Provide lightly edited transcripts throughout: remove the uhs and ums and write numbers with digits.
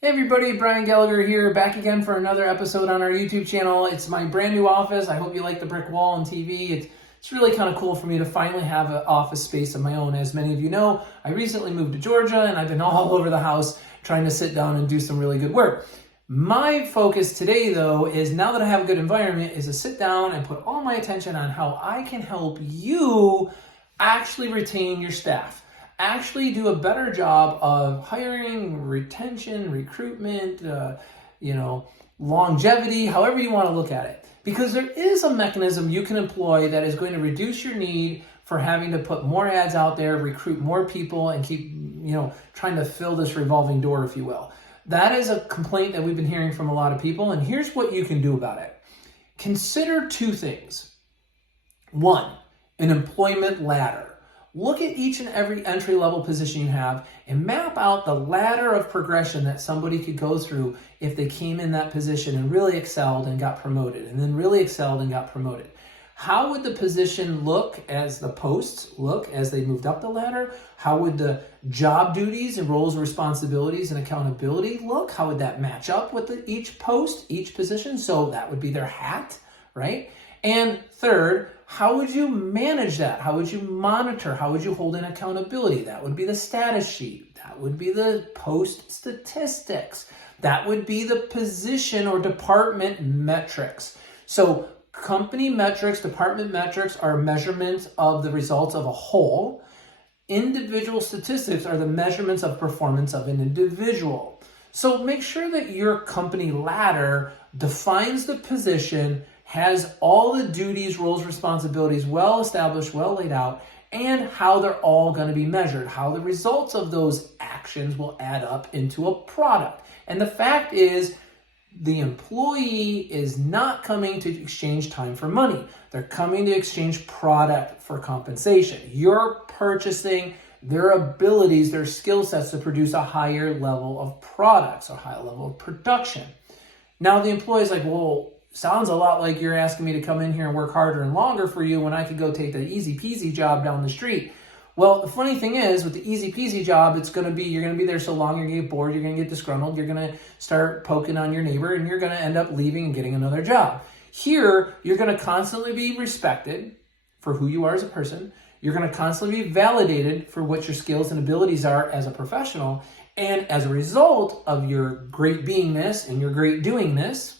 Hey everybody, Brian Gallagher here, back again for another episode on our YouTube channel. It's my brand new office. I hope you like the brick wall and TV. It's really kind of cool for me to finally have an office space of my own. As many of you know, I recently moved to Georgia and I've been all over the house trying to sit down and do some really good work. My focus today though is, now that I have a good environment, is to sit down and put all my attention on how I can help you actually retain your staff. Actually do a better job of hiring, retention, recruitment, longevity, however you want to look at it. Because there is a mechanism you can employ that is going to reduce your need for having to put more ads out there, recruit more people, and keep, trying to fill this revolving door, if you will. That is a complaint that we've been hearing from a lot of people, and here's what you can do about it. Consider two things. One, an employment ladder. Look at each and every entry-level position you have and map out the ladder of progression that somebody could go through if they came in that position and really excelled and got promoted, and then really excelled and got promoted. How would the position look as the posts look as they moved up the ladder? How would the job duties and roles, responsibilities, and accountability look? How would that match up with each post, each position? So that would be their hat, right? And third, how would you manage that? How would you monitor? How would you hold in accountability? That would be the status sheet. That would be the post statistics. That would be the position or department metrics. So company metrics, department metrics are measurements of the results of a whole. Individual statistics are the measurements of performance of an individual. So make sure that your company ladder defines the position, has all the duties, roles, responsibilities well established, well laid out, and how they're all going to be measured, how the results of those actions will add up into a product. And the fact is, the employee is not coming to exchange time for money. They're coming to exchange product for compensation. You're purchasing their abilities, their skill sets to produce a higher level of products, a higher level of production. Now the employee's like, well, sounds a lot like you're asking me to come in here and work harder and longer for you when I could go take the easy peasy job down the street. Well, the funny thing is, with the easy peasy job, you're going to be there so long, you're going to get bored, you're going to get disgruntled, you're going to start poking on your neighbor, and you're going to end up leaving and getting another job. Here, you're going to constantly be respected for who you are as a person. You're going to constantly be validated for what your skills and abilities are as a professional. And as a result of your great beingness and your great doingness,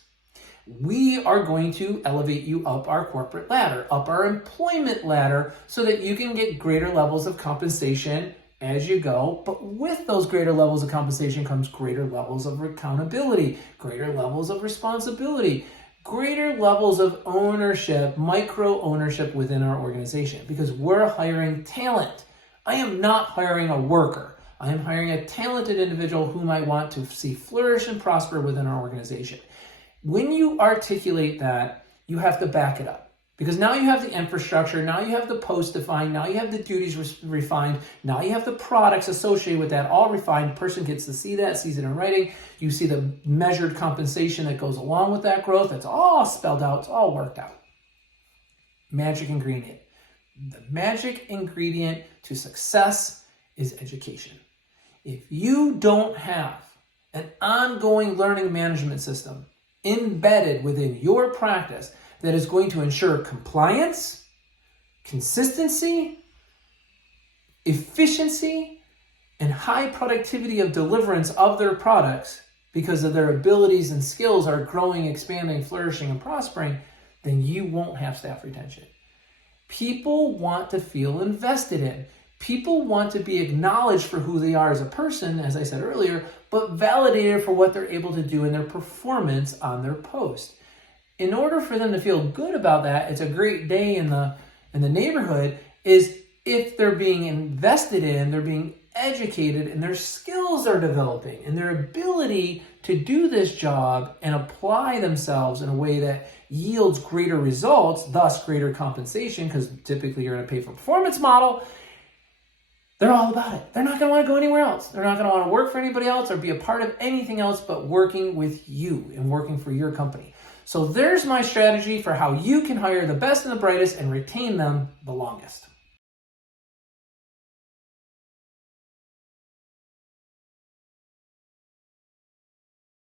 we are going to elevate you up our corporate ladder, up our employment ladder, so that you can get greater levels of compensation as you go. But with those greater levels of compensation comes greater levels of accountability, greater levels of responsibility, greater levels of ownership, micro ownership within our organization, because we're hiring talent. I am not hiring a worker. I am hiring a talented individual whom I want to see flourish and prosper within our organization. When you articulate that, you have to back it up, because now you have the infrastructure, now you have the post defined, now you have the duties refined, now you have the products associated with that all refined. Person gets to see that, sees it in writing. You see the measured compensation that goes along with that growth. It's all spelled out, it's all worked out. Magic ingredient. The magic ingredient to success is education. If you don't have an ongoing learning management system embedded within your practice that is going to ensure compliance, consistency, efficiency, and high productivity of deliverance of their products, because of their abilities and skills are growing, expanding, flourishing, and prospering, then you won't have staff retention. People want to feel invested in. People want to be acknowledged for who they are as a person, as I said earlier, but validated for what they're able to do in their performance on their post. In order for them to feel good about that, it's a great day in the neighborhood, is if they're being invested in, they're being educated, and their skills are developing, and their ability to do this job and apply themselves in a way that yields greater results, thus greater compensation, because typically you're in a pay-for-performance model. They're all about it. They're not going to want to go anywhere else. They're not going to want to work for anybody else or be a part of anything else but working with you and working for your company. So there's my strategy for how you can hire the best and the brightest and retain them the longest.